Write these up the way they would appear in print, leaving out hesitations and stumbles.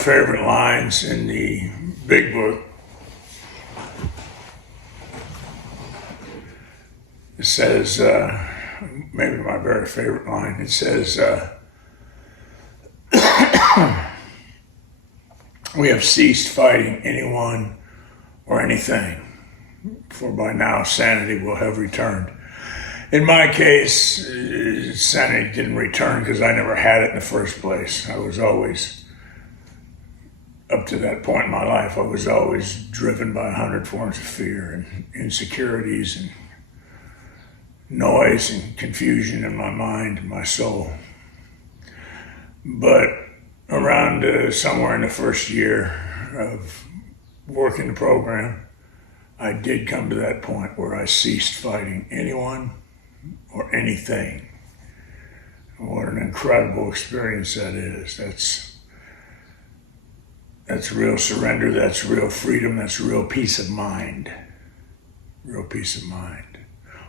favorite lines in the Big Book. It says, maybe my very favorite line, it says, we have ceased fighting anyone or anything, for by now sanity will have returned. In my case, sanity didn't return because I never had it in the first place. I was always, up to that point in my life, I was always driven by 100 forms of fear and insecurities and noise and confusion in my mind and my soul. But around somewhere in the first year of working the program, I did come to that point where I ceased fighting anyone or anything. What an incredible experience that is. That's real surrender, that's real freedom, that's real peace of mind. Real peace of mind.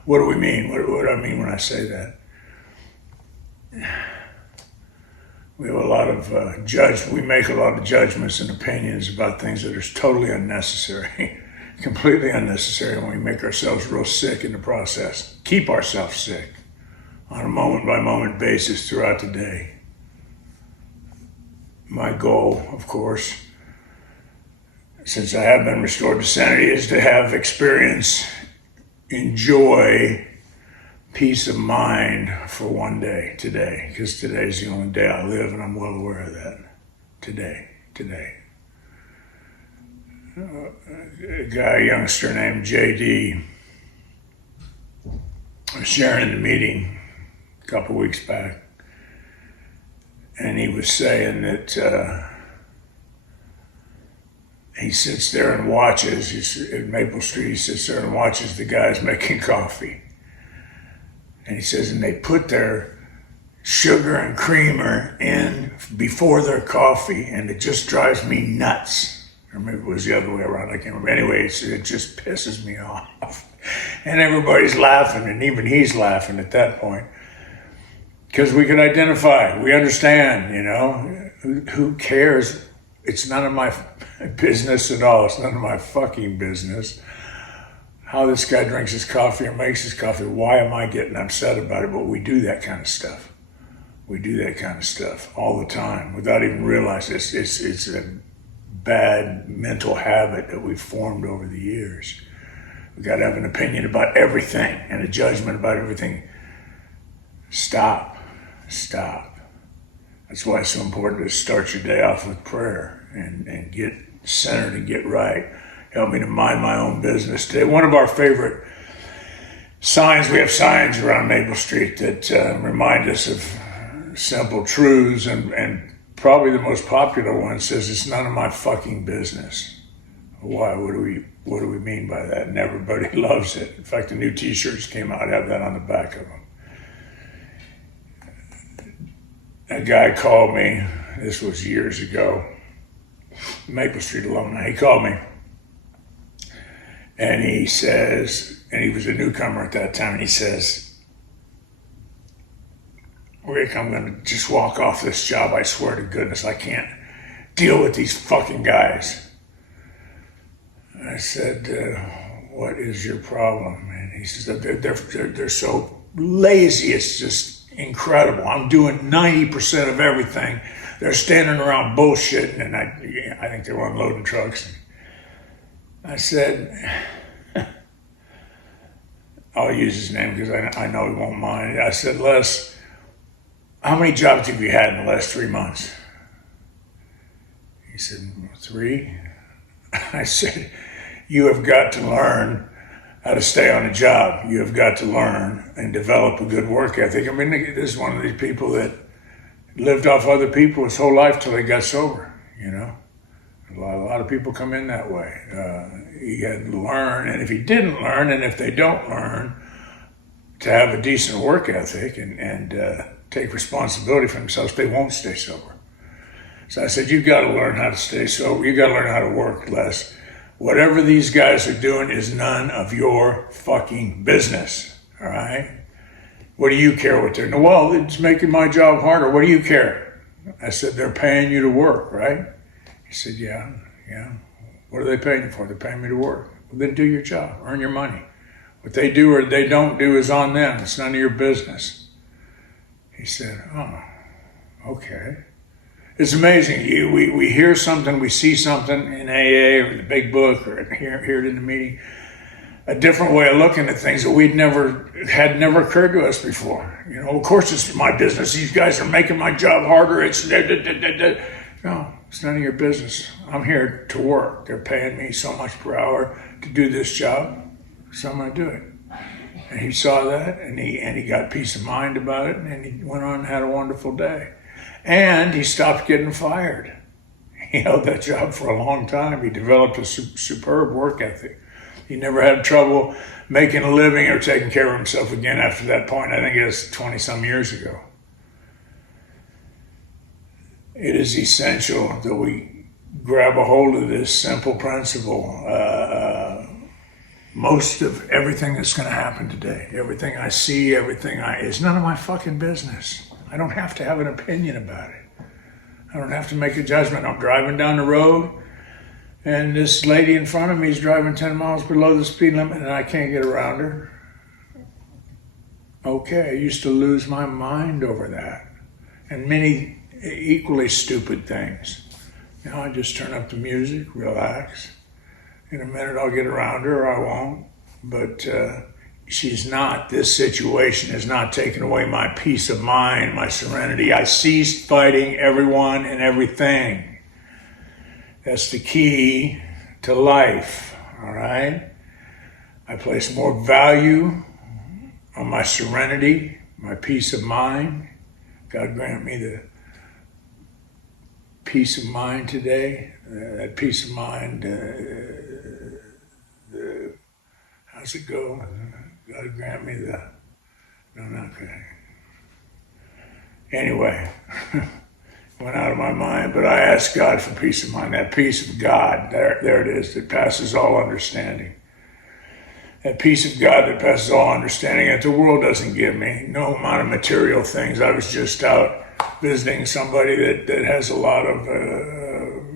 What do we mean? What do I mean when I say that? We have a lot of we make a lot of judgments and opinions about things that are totally unnecessary, completely unnecessary, and we make ourselves real sick in the process. Keep ourselves sick on a moment-by-moment basis throughout the day. My goal, of course, since I have been restored to sanity, is to have experience, enjoy peace of mind for one day, today, because today's the only day I live, and I'm well aware of that. Today. A youngster named JD was sharing in the meeting a couple weeks back, and he was saying that he sits there and watches, at Maple Street, he sits there and watches the guys making coffee. And he says, and they put their sugar and creamer in before their coffee, and it just drives me nuts. Or maybe it was the other way around, I can't remember. Anyway, it just pisses me off. And everybody's laughing, and even he's laughing at that point. Because we can identify, we understand, who cares? It's none of my business at all. It's none of my fucking business how this guy drinks his coffee or makes his coffee. Why am I getting upset about it? But we do that kind of stuff. We do that kind of stuff all the time without even realizing it's a bad mental habit that we've formed over the years. We got to have an opinion about everything and a judgment about everything. Stop. That's why it's so important to start your day off with prayer and get centered and get right. Help me to mind my own business today. One of our favorite signs, we have signs around Maple Street that remind us of simple truths, and probably the most popular one says, it's none of my fucking business. Why? What do we mean by that? And everybody loves it. In fact, the new t-shirts came out, have that on the back of them. A guy called me, this was years ago, Maple Street alumni, he called me. And he says, and he was a newcomer at that time, and he says, Rick, I'm going to just walk off this job. I swear to goodness, I can't deal with these fucking guys. I said, what is your problem? And he says, they're so lazy, it's just incredible. I'm doing 90% of everything. They're standing around bullshitting, and I think they were unloading trucks. I said, I'll use his name because I know he won't mind. I said, Les, how many jobs have you had in the last 3 months? He said, 3. I said, you have got to learn how to stay on a job. You have got to learn and develop a good work ethic. I mean, this is one of these people that lived off other people his whole life till they got sober, A lot of people come in that way. He had to learn, and if he didn't learn, and if they don't learn, to have a decent work ethic and take responsibility for themselves, they won't stay sober. So I said, you've got to learn how to stay sober. You've got to learn how to work less. Whatever these guys are doing is none of your fucking business, all right? What do you care what they're doing? Well, it's making my job harder. What do you care? I said, they're paying you to work, right? He said, yeah. What are they paying you for? They're paying me to work. Well, then do your job, earn your money. What they do or they don't do is on them. It's none of your business. He said, oh, okay. It's amazing. We hear something, we see something in AA or the big book or hear it in the meeting, a different way of looking at things that had never occurred to us before. Of course it's my business. These guys are making my job harder. It's no, it's none of your business. I'm here to work. They're paying me so much per hour to do this job, so I'm going to do it. And he saw that, and he got peace of mind about it, and he went on and had a wonderful day. And he stopped getting fired. He held that job for a long time. He developed a superb work ethic. He never had trouble making a living or taking care of himself again after that point. I think it was 20-some years ago. It is essential that we grab a hold of this simple principle. Most of everything that's going to happen today, everything I see, is none of my fucking business. I don't have to have an opinion about it. I don't have to make a judgment. I'm driving down the road, and this lady in front of me is driving 10 miles below the speed limit, and I can't get around her. Okay, I used to lose my mind over that, and many equally stupid things. Now I just turn up the music, relax. In a minute I'll get around her, or I won't. But this situation has not taken away my peace of mind, my serenity. I ceased fighting everyone and everything. That's the key to life, all right? I place more value on my serenity, my peace of mind. God grant me the peace of mind today. That peace of mind, how's it go? God grant me no, not good. Anyway, went out of my mind, but I asked God for peace of mind. That peace of God, there it is, that passes all understanding. That peace of God that passes all understanding that the world doesn't give me. No amount of material things. I was just out visiting somebody that has a lot of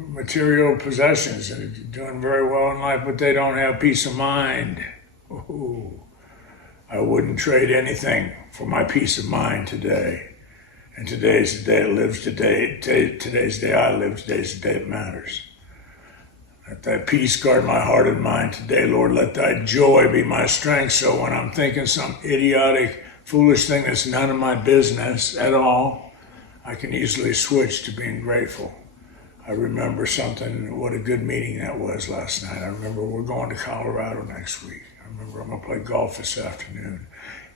material possessions and doing very well in life, but they don't have peace of mind. Ooh, I wouldn't trade anything for my peace of mind today. And today's the day it lives today. Today's the day I live. Today's the day it matters. Let thy peace guard my heart and mind today, Lord. Let thy joy be my strength. So when I'm thinking some idiotic, foolish thing that's none of my business at all, I can easily switch to being grateful. I remember something, what a good meeting that was last night. I remember we're going to Colorado next week. I remember I'm going to play golf this afternoon.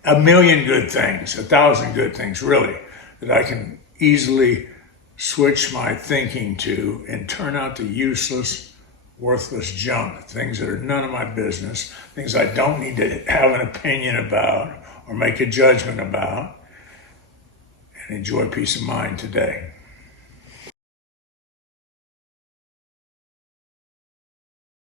A million good things, 1,000 good things, really, that I can easily switch my thinking to and turn out the useless, worthless junk, things that are none of my business, things I don't need to have an opinion about or make a judgment about, and enjoy peace of mind today.